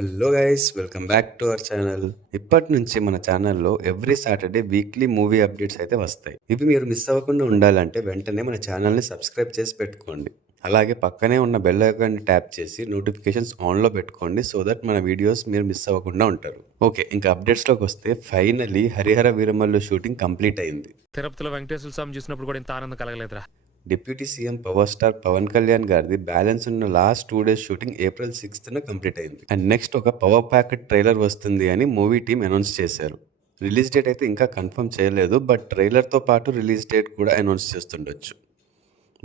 Hello guys, welcome back to our channel. ఇప్పటి నుంచి మన ఛానల్లో every Saturday weekly movie updates అయితే వస్తాయి. ఇవి మీరు మిస్ అవ్వకుండా ఉండాలంటే వెంటనే మన ఛానల్ని సబ్స్క్రైబ్ చేసి పెట్టుకోండి. అలాగే పక్కనే ఉన్న బెల్ ఐకాన్ని ట్యాప్ చేసి నోటిఫికేషన్స్ ఆన్లో పెట్టుకోండి, సో దట్ మన వీడియోస్ మీరు మిస్ అవ్వకుండా ఉంటారు. ఓకే, ఇంకా అప్డేట్స్లోకి వస్తే finally Harihara Veeramallu shooting complete అయింది. తిరుపతిలో వెంకటేశ్వర స్వామి చూసినప్పుడు కూడా ఇంత ఆనందం కలగలేదురా. Deputy CM power star Pawan Kalyan గారిది బ్యాలెన్స్ ఉన్న last 2 days shooting April 6th complete అయింది. అండ్ నెక్స్ట్ ఒక పవర్ ప్యాకెట్ ట్రైలర్ వస్తుంది అని మూవీ టీం అనౌన్స్ చేశారు. రిలీజ్ డేట్ అయితే ఇంకా కన్ఫర్మ్ చేయలేదు, బట్ ట్రైలర్తో పాటు రిలీజ్ డేట్ కూడా అనౌన్స్ చేస్తుండొచ్చు.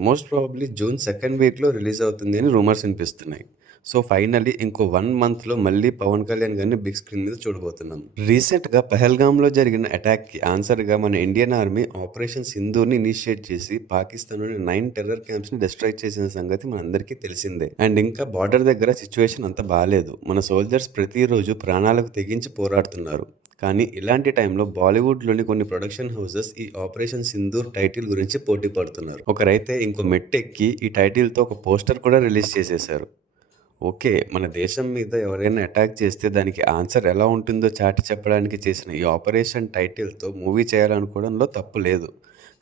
మోస్ట్ ప్రాబబ్లీ June 2nd వీక్లో రిలీజ్ అవుతుంది అని రూమర్స్ వినిపిస్తున్నాయి. సో ఫైనల్లీ ఇంకో 1 monthలో మళ్ళీ పవన్ కళ్యాణ్ గారిని బిగ్ స్క్రీన్ మీద చూడబోతున్నాం. రీసెంట్గా పహల్గామ్లో జరిగిన అటాక్కి ఆన్సర్గా మన ఇండియన్ ఆర్మీ ఆపరేషన్ సింధూర్ని ఇనిషియేట్ చేసి పాకిస్తాన్లోని 9 టెర్రర్ క్యాంప్స్ని డిస్ట్రాయ్ చేసిన సంగతి మనందరికీ తెలిసిందే. అండ్ ఇంకా బార్డర్ దగ్గర సిచ్యువేషన్ అంత బాగాలేదు. మన సోల్జర్స్ ప్రతిరోజు ప్రాణాలకు తెగించి పోరాడుతున్నారు. కానీ ఇలాంటి టైంలో బాలీవుడ్లోని కొన్ని ప్రొడక్షన్ హౌసెస్ ఈ ఆపరేషన్ సింధూర్ టైటిల్ గురించి పోటీ పడుతున్నారు. ఒకరైతే ఇంకో మెట్టెక్కి ఈ టైటిల్తో ఒక పోస్టర్ కూడా రిలీజ్ చేసేశారు. ఓకే, మన దేశం మీద ఎవరైనా అటాక్ చేస్తే దానికి ఆన్సర్ ఎలా ఉంటుందో చాటి చెప్పడానికి చేసిన ఈ ఆపరేషన్ టైటిల్తో మూవీ చేయాలనుకోవడంలో తప్పు లేదు.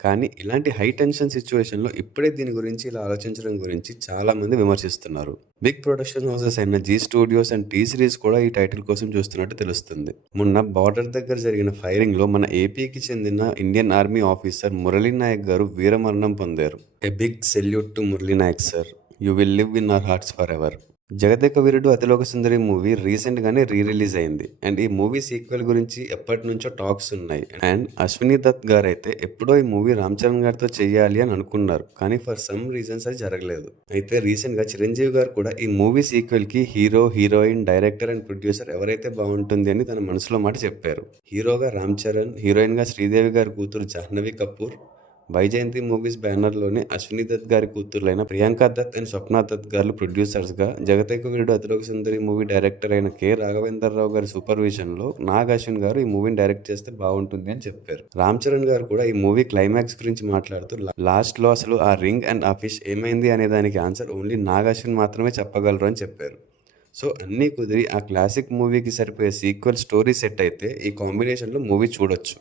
కానీ ఇలాంటి హై టెన్షన్ సిచ్యువేషన్లో ఇప్పుడే దీని గురించి ఇలా ఆలోచించడం గురించి చాలామంది విమర్శిస్తున్నారు. బిగ్ ప్రొడక్షన్ హౌసెస్ అయిన Zee studios and T series కూడా ఈ టైటిల్ కోసం చూస్తున్నట్టు తెలుస్తుంది. మొన్న బార్డర్ దగ్గర జరిగిన ఫైరింగ్లో మన ఏపీకి చెందిన Indian army officer Murali Nayak గారు వీరమరణం పొందారు. A big salute to Murali Nayak sir. You will live in our hearts forever. Jagadeka Veerudu Athiloka Sundari movie రీసెంట్గానే రిలీజ్ అయింది. అండ్ ఈ మూవీ సీక్వెల్ గురించి ఎప్పటి నుంచో టాక్స్ ఉన్నాయి. అండ్ అశ్విని దత్ గారు అయితే ఎప్పుడో ఈ మూవీ రామ్ చరణ్ గారితో చేయాలి అని అనుకున్నారు, కానీ ఫర్ సమ్ రీజన్స్ అది జరగలేదు. అయితే రీసెంట్గా చిరంజీవి గారు కూడా ఈ మూవీ సీక్వెల్కి hero, heroine, director and producer ఎవరైతే బాగుంటుంది అని తన మనసులో మాట చెప్పారు. హీరోగా రామ్ చరణ్, హీరోయిన్గా శ్రీదేవి గారి కూతురు జాహ్నవి కపూర్, వైజయంతి మూవీస్ బ్యానర్లోని అశ్విని దత్ గారి కూతురులైన ప్రియాంక దత్ అండ్ స్వప్న దత్ గారు ప్రొడ్యూసర్స్గా, జగదేక వీరుడు అతిలోక సుందరి మూవీ డైరెక్టర్ అయిన కె రాఘవేంద్రరావు గారి సూపర్విజన్లో నాగ్ అశ్విన్ గారు ఈ మూవీని డైరెక్ట్ చేస్తే బాగుంటుంది అని చెప్పారు. రామ్ చరణ్ గారు కూడా ఈ మూవీ క్లైమాక్స్ గురించి మాట్లాడుతూ లాస్ట్లో అసలు ఆ రింగ్ అండ్ ఆ ఫిష్ ఏమైంది అనే దానికి ఆన్సర్ ఓన్లీ నాగ్ అశ్విన్ మాత్రమే చెప్పగలరు అని చెప్పారు. సో అన్నీ కుదిరి ఆ క్లాసిక్ మూవీకి సరిపోయే సీక్వెల్ స్టోరీ సెట్ అయితే ఈ కాంబినేషన్లో మూవీ చూడొచ్చు.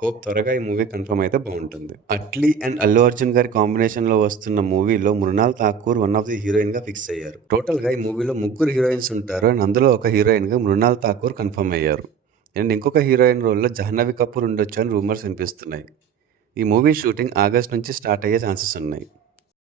హోప్ త్వరగా ఈ మూవీ కన్ఫర్మ్ అయితే బాగుంటుంది. అట్లీ అండ్ అల్లు అర్జున్ గారి కాంబినేషన్లో వస్తున్న మూవీలో Mrunal Thakur one of the హీరోయిన్గా ఫిక్స్ అయ్యారు. టోటల్గా ఈ మూవీలో 3 హీరోయిన్స్ ఉంటారు అండ్ అందులో ఒక హీరోయిన్గా మృణాల్ ఠాకూర్ కన్ఫర్మ్ అయ్యారు. అండ్ ఇంకొక హీరోయిన్ రోల్లో జాహ్నవి కపూర్ ఉండొచ్చు అని రూమర్స్ వినిపిస్తున్నాయి. ఈ మూవీ షూటింగ్ ఆగస్ట్ నుంచి స్టార్ట్ అయ్యే ఛాన్సెస్ ఉన్నాయి.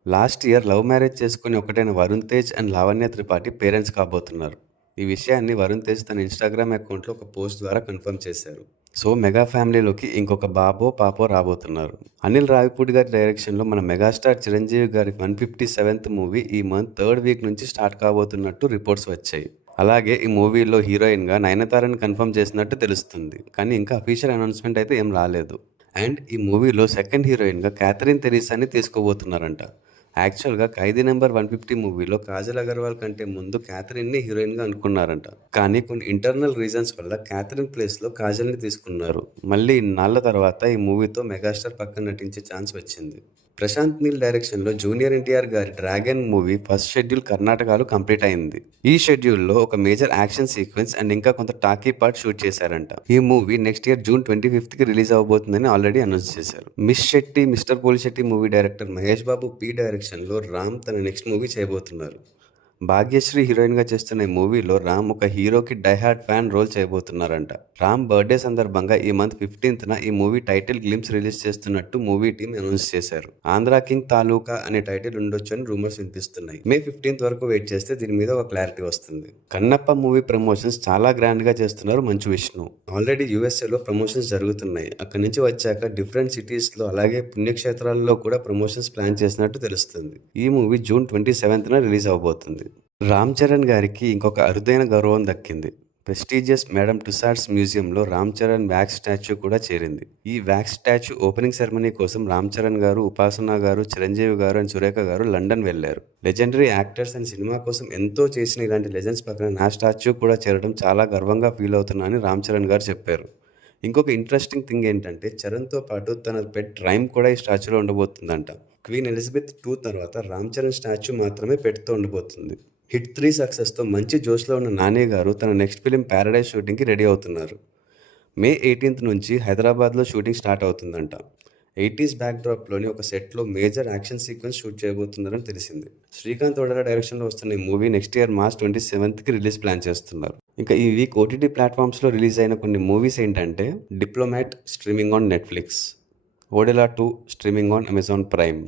లాస్ట్ ఇయర్ లవ్ మ్యారేజ్ చేసుకుని ఒకటైన వరుణ్ తేజ్ అండ్ లావణ్య త్రిపాఠి పేరెంట్స్ కాబోతున్నారు. ఈ విషయాన్ని వరుణ్ తేజ్ తన ఇన్స్టాగ్రామ్ అకౌంట్లో ఒక పోస్ట్ ద్వారా కన్ఫర్మ్ చేశారు. సో మెగా ఫ్యామిలీలోకి ఇంకొక బాబో పాపో రాబోతున్నారు. అనిల్ రావిపూడి గారి డైరెక్షన్లో మన మెగాస్టార్ చిరంజీవి గారి 157th మూవీ ఈ మంత్ 3rd వీక్ నుంచి స్టార్ట్ కాబోతున్నట్టు రిపోర్ట్స్ వచ్చాయి. అలాగే ఈ మూవీలో హీరోయిన్గా నయనతారని కన్ఫర్మ్ చేసినట్టు తెలుస్తుంది, కానీ ఇంకా అఫీషియల్ అనౌన్స్మెంట్ అయితే ఏం రాలేదు. అండ్ ఈ మూవీలో సెకండ్ హీరోయిన్గా క్యాథరిన్ తెరీసాని తీసుకోబోతున్నారంట. యాక్చువల్గా ఖైదీ నెంబర్ 150 మూవీలో కాజల్ అగర్వాల్ కంటే ముందు క్యాథరిన్ని హీరోయిన్గా అనుకున్నారంట, కానీ కొన్ని ఇంటర్నల్ రీజన్స్ వల్ల క్యాథరిన్ ప్లేస్లో కాజల్ని తీసుకున్నారు. మళ్ళీ ఇన్నాళ్ళ తర్వాత ఈ మూవీతో మెగాస్టార్ పక్కన నటించే ఛాన్స్ వచ్చింది. ప్రశాంత్ నీల్ డైరెక్షన్లో జూనియర్ ఎన్టీఆర్ గారి డ్రాగన్ మూవీ ఫస్ట్ షెడ్యూల్ కర్ణాటకలో కంప్లీట్ అయింది. ఈ షెడ్యూల్లో ఒక మేజర్ యాక్షన్ సీక్వెన్స్ అండ్ ఇంకా కొంత టాకీ పార్ట్ షూట్ చేశారంట. ఈ movie next year June 25th release అవబోతుందని ఆల్రెడీ అనౌన్స్ చేశారు. Mister Polishetty movie director Mahesh Babu P డైరెక్షన్లో రామ్ తన నెక్స్ట్ మూవీ చేయబోతున్నారు. భాగ్యశ్రీ హీరోయిన్గా చేస్తున్న ఈ మూవీలో రామ్ ఒక హీరోకి డైహార్డ్ ఫ్యాన్ రోల్ చేయబోతున్నారంట. రామ్ బర్త్డే సందర్భంగా ఈ మంత్ 15th ఈ మూవీ టైటిల్ గ్లిమ్స్ రిలీజ్ చేస్తున్నట్టు మూవీ టీం అనౌన్స్ చేశారు. ఆంధ్ర కింగ్ తాలూకా అనే టైటిల్ ఉండొచ్చు అని రూమర్స్ వినిపిస్తున్నాయి. May 15th వరకు వెయిట్ చేస్తే దీని మీద ఒక క్లారిటీ వస్తుంది. కన్నప్ప మూవీ ప్రమోషన్స్ చాలా గ్రాండ్గా చేస్తున్నారు మంచు విష్ణు. ఆల్రెడీ యూఎస్ఏలో ప్రమోషన్స్ జరుగుతున్నాయి. అక్కడి నుంచి వచ్చాక డిఫరెంట్ సిటీస్లో అలాగే పుణ్యక్షేత్రాల్లో కూడా ప్రమోషన్స్ ప్లాన్ చేసినట్టు తెలుస్తుంది. ఈ మూవీ June 27th రిలీజ్ అవబోతుంది. రామ్ చరణ్ గారికి ఇంకొక అరుదైన గౌరవం దక్కింది. ప్రెస్టీజియస్ మేడం టుసాడ్స్ మ్యూజియంలో రామ్ చరణ్ వ్యాక్స్ స్టాచ్యూ కూడా చేరింది. ఈ వ్యాక్స్ స్టాచ్యూ ఓపెనింగ్ సెరమనీ కోసం రామ్ చరణ్ గారు, ఉపాసన గారు, చిరంజీవి గారు అండ్ సురేఖ గారు లండన్ వెళ్లారు. లెజెండరీ యాక్టర్స్ అండ్ సినిమా కోసం ఎంతో చేసిన ఇలాంటి లెజెండ్స్ పక్కన నా స్టాచ్యూ కూడా చేరడం చాలా గర్వంగా ఫీల్ అవుతున్నా అని రామ్ చరణ్ గారు చెప్పారు. ఇంకొక ఇంట్రెస్టింగ్ థింగ్ ఏంటంటే చరణ్తో పాటు తన పెట్ రైమ్ కూడా ఈ స్టాచ్యూలో ఉండబోతుందంట. క్వీన్ ఎలిజబెత్ II తర్వాత రామ్ చరణ్ స్టాచ్యూ మాత్రమే పెట్తో ఉండబోతుంది. హిట్ 3 సక్సెస్తో మంచి జోష్లో ఉన్న నాని గారు తన నెక్స్ట్ ఫిలిం ప్యారడైజ్ షూటింగ్కి రెడీ అవుతున్నారు. మే 18th నుంచి హైదరాబాద్లో షూటింగ్ స్టార్ట్ అవుతుందంట. 80s బ్యాక్డ్రాప్లోని ఒక సెట్లో మేజర్ యాక్షన్ సీక్వెన్స్ షూట్ చేయబోతున్నారని తెలిసింది. శ్రీకాంత్ వడేరా డైరెక్షన్లో వస్తున్న ఈ movie next year March 27th release plan చేస్తున్నారు. ఇంకా ఈ వీక్ ఓటీటీ ప్లాట్ఫామ్స్లో రిలీజ్ అయిన కొన్ని మూవీస్ ఏంటంటే diplomat streaming on Netflix, Odela 2 streaming on Amazon Prime,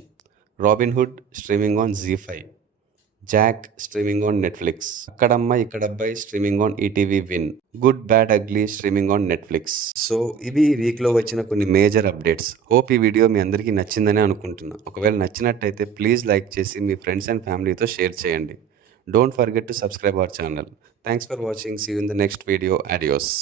Robin Hood streaming on Zee5, Jack streaming on Netflix, Akkadamma Ikkadabbayi streaming on ETV Win, good bad ugly streaming on Netflix. So ఇవి ఈ వీక్లో వచ్చిన కొన్ని major updates. Hope ఈ video మీ అందరికీ నచ్చిందని అనుకుంటున్నా. ఒకవేళ నచ్చినట్టయితే ప్లీజ్ లైక్ చేసి మీ ఫ్రెండ్స్ అండ్ ఫ్యామిలీతో షేర్ చేయండి. Don't forget to subscribe our channel. Thanks for watching. See you in the next video. Adios.